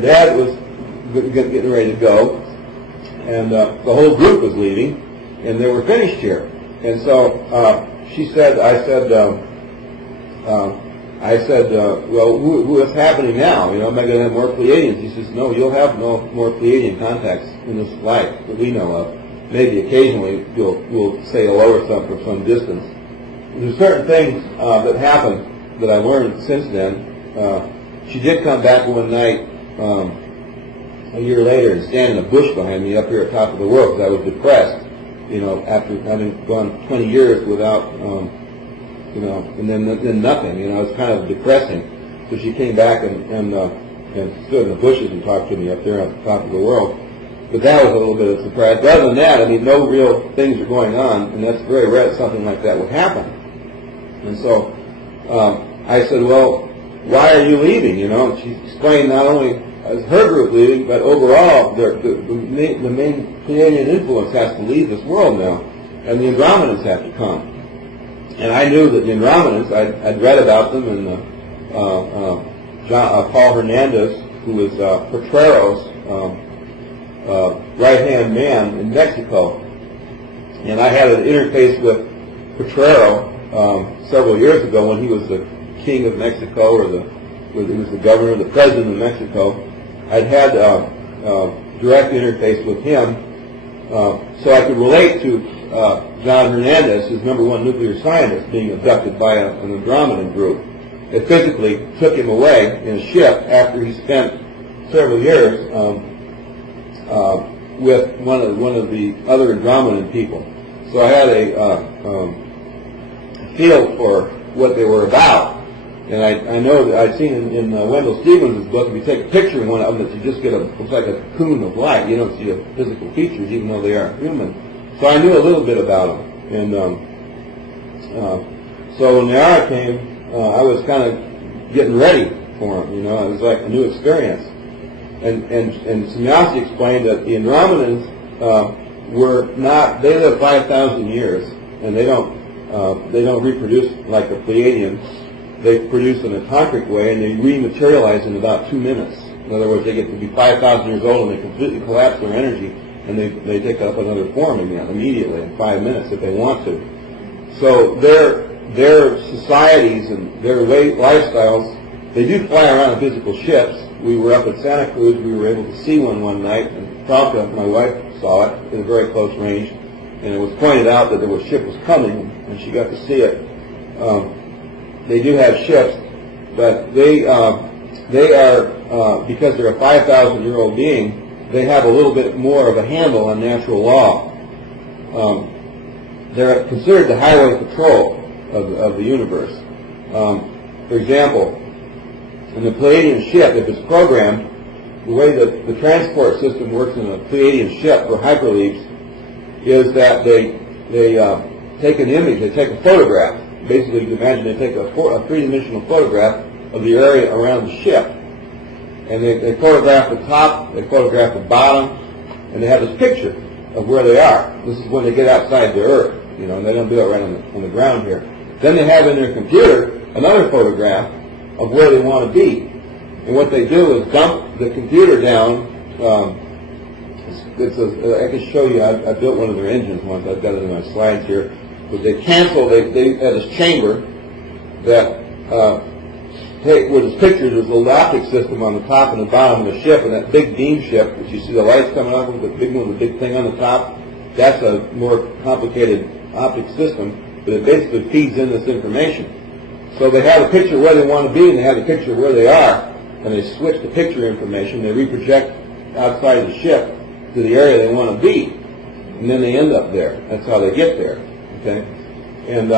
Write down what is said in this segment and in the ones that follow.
Dad was getting ready to go, and the whole group was leaving, and they were finished here. And so she said, I said, well, what's happening now? You know, am I going to have more Pleiadians? He says, no, you'll have no more Pleiadian contacts in this life that we know of. Maybe occasionally we'll say hello or something from some distance. There's certain things that happened that I learned since then. She did come back one night a year later and stand in a bush behind me up here at top of the world because I was depressed, you know, after having gone 20 years without, you know, and then nothing, you know, it's kind of depressing. So she came back and stood in the bushes and talked to me up there at the top of the world. But that was a little bit of a surprise. But other than that, I mean, no real things are going on, and that's very rare that something like that would happen. And so I said, well, why are you leaving? You know, she explained not only as her group leaving, but overall, the main Pleiadian influence has to leave this world now, and the Andromedans have to come. And I knew that the Andromedans, I'd read about them in Paul Hernandez, who was Potrero's right-hand man in Mexico. And I had an interface with Potrero several years ago when he was the king of Mexico, or he was the governor, the president of Mexico. I'd had direct interface with him, so I could relate to John Hernandez, who's #1 nuclear scientist, being abducted by an Andromedan group. They physically took him away in a ship after he spent several years with one of the other Andromedan people. So I had a feel for what they were about. And I know that I'd seen in Wendell Stevens' book, if you take a picture of one of them, that you just get looks like a cocoon of light. You don't see the physical features, even though they are human. So I knew a little bit about them. And so when the hour came, I was kind of getting ready for them. You know, it was like a new experience. And Semyasi explained that the Andromedans were not, they live 5,000 years, and they don't reproduce like the Pleiadians. They produce in a tantric way, and they rematerialize in about 2 minutes. In other words, they get to be 5,000 years old, and they completely collapse their energy, and they take up another form again immediately in 5 minutes if they want to. So their societies and their lifestyles, they do fly around in physical ships. We were up at Santa Cruz. We were able to see one night, and Frauke, my wife, saw it in a very close range, and it was pointed out that the ship was coming, and she got to see it. They do have ships, but they are, because they're a 5,000-year-old being, they have a little bit more of a handle on natural law. They're considered the highway patrol of the universe. For example, in the Pleiadian ship, if it's programmed, the way that the transport system works in a Pleiadian ship for hyperleaps is that they take an image, they take a photograph. Basically, you can imagine they take a three-dimensional photograph of the area around the ship. And they photograph the top, they photograph the bottom, and they have this picture of where they are. This is when they get outside the Earth, you know, and they don't do it right on the ground here. Then they have in their computer another photograph of where they want to be. And what they do is dump the computer down. I can show you, I built one of their engines once, I've got it in my slides here. But they cancel, they had this chamber that where this picture, there's a optic system on the top and the bottom of the ship, and that big beam ship, which you see the lights coming up with the big one, the big thing on the top, that's a more complicated optic system, but it basically feeds in this information. So they have a picture where they want to be, and they have a picture where they are, and they switch the picture information, they reproject outside of the ship to the area they want to be, and then they end up there. That's how they get there. Okay, and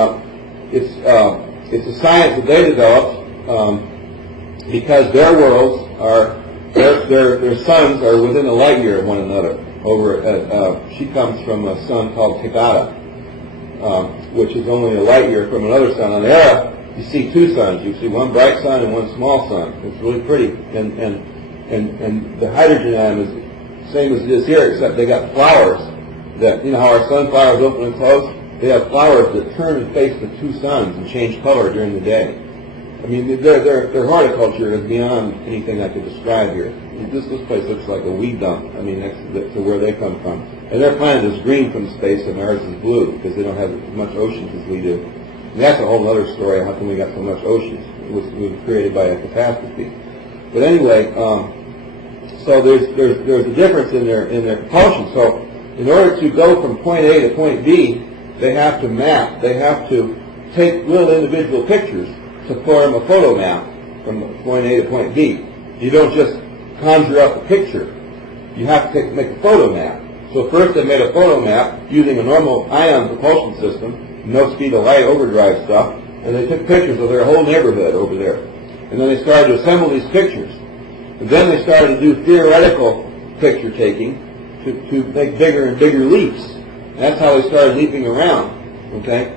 it's a science that they developed because their worlds are their suns are within a light year of one another. Over at she comes from a sun called Tagada, which is only a light year from another sun. On Era, you see two suns. You see one bright sun and one small sun. It's really pretty, and the hydrogen atom is the same as it is here, except they got flowers that, you know how our sunflowers open and close. They have flowers that turn and face the two suns and change color during the day. I mean, their horticulture is beyond anything I could describe here. This place looks like a weed dump. I mean, next to where they come from. And their planet is green from space, and ours is blue because they don't have as much oceans as we do. And that's a whole other story. How come we got so much oceans? It was created by a catastrophe. But anyway, so there's a difference in their propulsion. So in order to go from point A to point B, they have to map. They have to take little individual pictures to form a photo map from point A to point B. You don't just conjure up a picture. You have to make a photo map. So first they made a photo map using a normal ion propulsion system, no speed of light overdrive stuff, and they took pictures of their whole neighborhood over there. And then they started to assemble these pictures. And then they started to do theoretical picture taking to make bigger and bigger leaps. And that's how they started leaping around. Okay?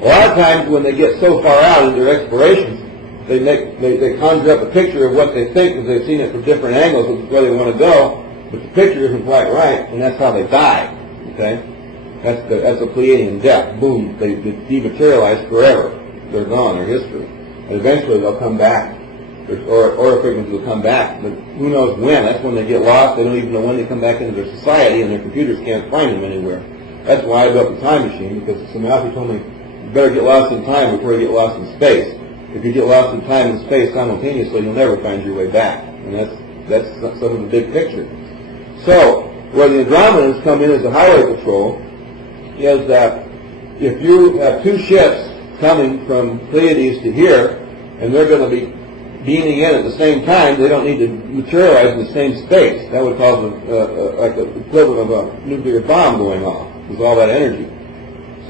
A lot of times when they get so far out in their explorations, they conjure up a picture of what they think because they've seen it from different angles of where they want to go, but the picture isn't quite right, and that's how they die. Okay? That's a Pleiadian death. Boom, they dematerialize forever. They're gone, they're history. And eventually they'll come back. Or frequencies will come back, but who knows when. That's when they get lost. They don't even know when they come back into their society, and their computers can't find them anywhere. That's why I built the time machine, because Samantha told me, you better get lost in time before you get lost in space. If you get lost in time and space simultaneously, you'll never find your way back. And that's some of the big picture. So, where the Andromedans come in as a highway patrol is that if you have two ships coming from Pleiades to here, and they're going to be beaming in at the same time, they don't need to materialize in the same space. That would cause like the equivalent of a nuclear bomb going off, with all that energy.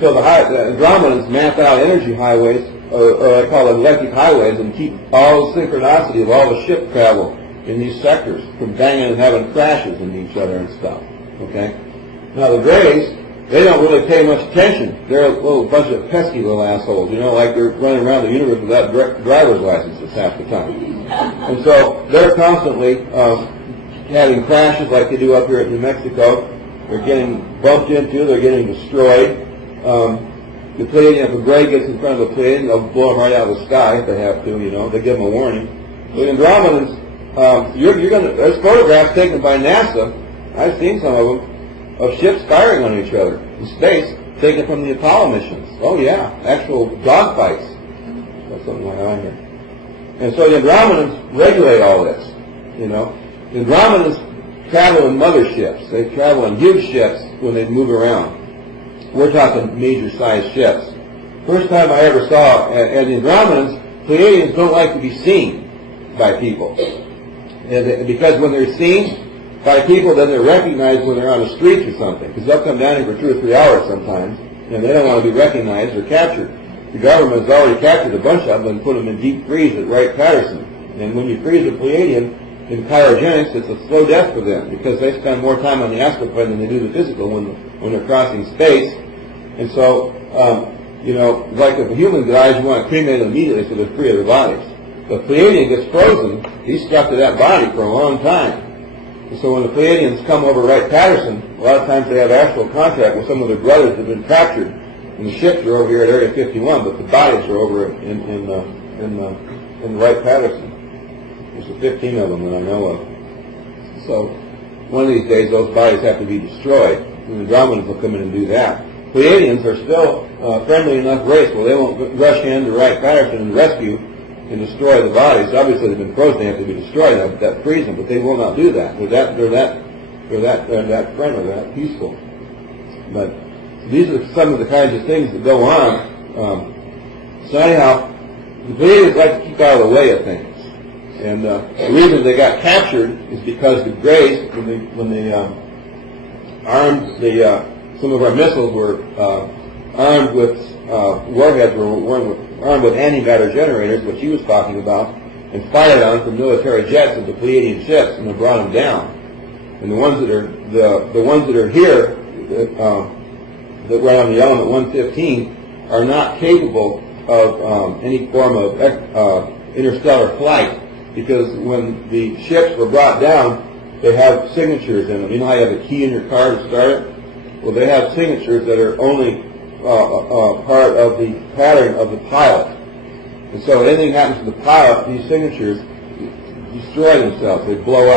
So the Andromedans map out energy highways, or I call them electric highways, and keep all the synchronicity of all the ship travel in these sectors from banging and having crashes into each other and stuff. Okay? Now the Greys, they don't really pay much attention. They're a little bunch of pesky little assholes, like they're running around the universe without driver's licenses half the time. And so they're constantly having crashes like they do up here at New Mexico. They're getting bumped into, they're getting destroyed. The Pleiadian, if a Grey gets in front of a Pleiadian, they'll blow them right out of the sky if they have to, They give them a warning. The Andromedans, there's photographs taken by NASA, I've seen some of them, of ships firing on each other in space, taken from the Apollo missions. Oh yeah, actual dogfights. That's something like that here. And so the Andromedans regulate all this, The Andromedans travel in motherships. They travel in huge ships when they move around. We're talking major-sized ships. First time I ever saw, and the Andromedans, Pleiadians don't like to be seen by people. And because when they're seen by people, then they're recognized when they're on the streets or something. Because they'll come down here for 2 or 3 hours sometimes, and they don't want to be recognized or captured. The government has already captured a bunch of them and put them in deep freeze at Wright-Patterson. And when you freeze a Pleiadian in cryogenics, it's a slow death for them because they spend more time on the astral plane than they do the physical when they're crossing space. And so, like if a human dies, you want to cremate them immediately so they're free of their bodies. But if a Pleiadian gets frozen, he's stuck to that body for a long time. And so when the Pleiadians come over Wright-Patterson, a lot of times they have actual contact with some of their brothers that have been captured. And the ships are over here at Area 51, but the bodies are over in Wright-Patterson. There's 15 of them that I know of. So one of these days those bodies have to be destroyed, and the Andromedans will come in and do that. Pleiadians are still friendly enough race where they won't rush in to Wright-Patterson and rescue and destroy the bodies. Obviously they've been frozen, they have to be destroyed, that frees them, but they will not do that. They're that friendly, they're that peaceful. But these are some of the kinds of things that go on. So anyhow, the Pleiadians like to keep out of the way of things. And the reason they got captured is because the Greys, when they armed some of our missiles were armed with warheads, were armed with antimatter generators, which he was talking about, and fired on from military jets into Pleiadian ships, and they brought them down. And the ones that are here that run on the element 115 are not capable of any form of interstellar flight, because when the ships were brought down, they have signatures in them. You know how you have a key in your car to start it? Well, they have signatures that are only part of the pattern of the pilot. And so if anything happens to the pilot, these signatures destroy themselves. They blow up.